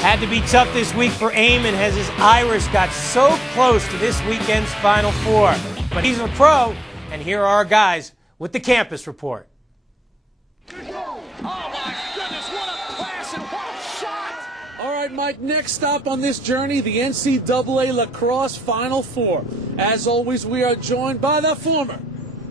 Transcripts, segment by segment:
Had to be tough this week for Eamon as his Irish got so close to this weekend's Final Four. But he's a pro, and here are our guys with the campus report. Oh my goodness, what a pass and what a shot! All right, Mike, next stop on this journey, the NCAA Lacrosse Final Four. As always, we are joined by the former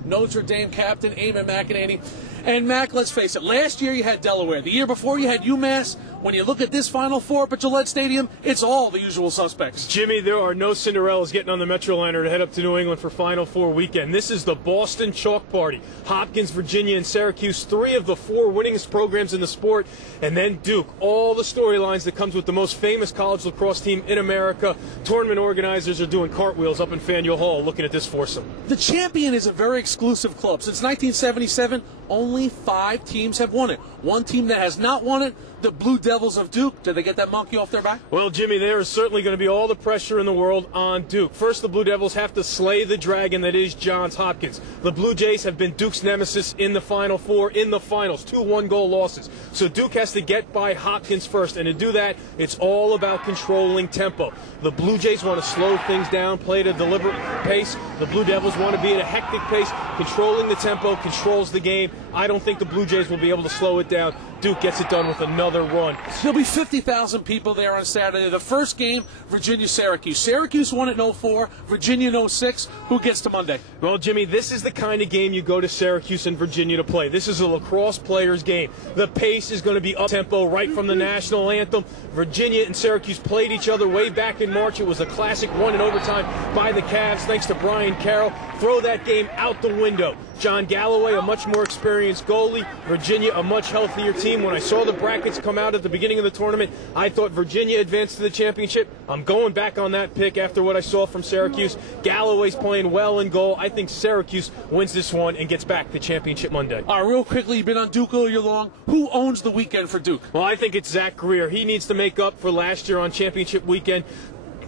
Notre Dame captain, Eamon McEnany. And, Mac, let's face it, last year you had Delaware. The year before you had UMass. When you look at this Final Four up at Gillette Stadium, it's all the usual suspects. Jimmy, there are no Cinderellas getting on the Metroliner to head up to New England for Final Four weekend. This is the Boston Chalk Party. Hopkins, Virginia, and Syracuse, 3 of the 4 winningest programs in the sport. And then Duke, all the storylines that comes with the most famous college lacrosse team in America. Tournament organizers are doing cartwheels up in Faneuil Hall looking at this foursome. The Champion is a very exclusive club. Since 1977, only 5 teams have won it. One team that has not won it, the Blue Devils of Duke. Did they get that monkey off their back? Well, Jimmy, there is certainly going to be all the pressure in the world on Duke. First, the Blue Devils have to slay the dragon that is Johns Hopkins. The Blue Jays have been Duke's nemesis in the Final Four, in the finals, 2 one-goal losses. So Duke has to get by Hopkins first, and to do that, it's all about controlling tempo. The Blue Jays want to slow things down, play at a deliberate pace. The Blue Devils want to be at a hectic pace. Controlling the tempo controls the game. I don't think the Blue Jays will be able to slow it down. Duke gets it done with another run. There'll be 50,000 people there on Saturday. The first game, Virginia-Syracuse. Syracuse won at 04, Virginia in 06. Who gets to Monday? Well, Jimmy, this is the kind of game you go to Syracuse and Virginia to play. This is a lacrosse player's game. The pace is going to be up-tempo right from the national anthem. Virginia and Syracuse played each other way back in March. It was a classic won in overtime by the Cavs, thanks to Brian Carroll. Throw that game out the window. John Galloway, a much more experienced goalie. Virginia, a much healthier team. When I saw the brackets come out at the beginning of the tournament, I thought Virginia advanced to the championship. I'm going back on that pick after what I saw from Syracuse. Galloway's playing well in goal. I think Syracuse wins this one and gets back to championship Monday. All right, real quickly, you've been on Duke all year long. Who owns the weekend for Duke? Well, I think it's Zach Greer. He needs to make up for last year on championship weekend.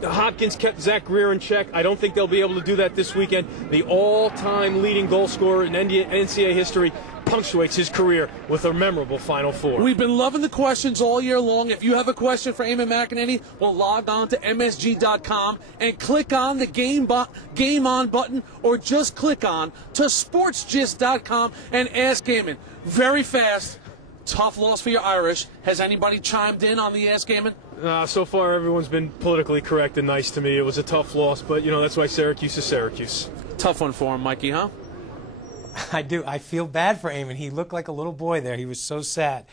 Hopkins kept Zach Greer in check. I don't think they'll be able to do that this weekend. The all-time leading goal scorer in NCAA history punctuates his career with a memorable Final Four. We've been loving the questions all year long. If you have a question for Eamon McEnany, well, log on to MSG.com and click on the Game On button, or just click on to SportsGist.com and ask Eamon. Very fast. Tough loss for your Irish. Has anybody chimed in on the Ask Eamon? So far, everyone's been politically correct and nice to me. It was a tough loss, but, you know, that's why Syracuse is Syracuse. Tough one for him, Mikey, huh? I do. I feel bad for Eamon. He looked like a little boy there. He was so sad.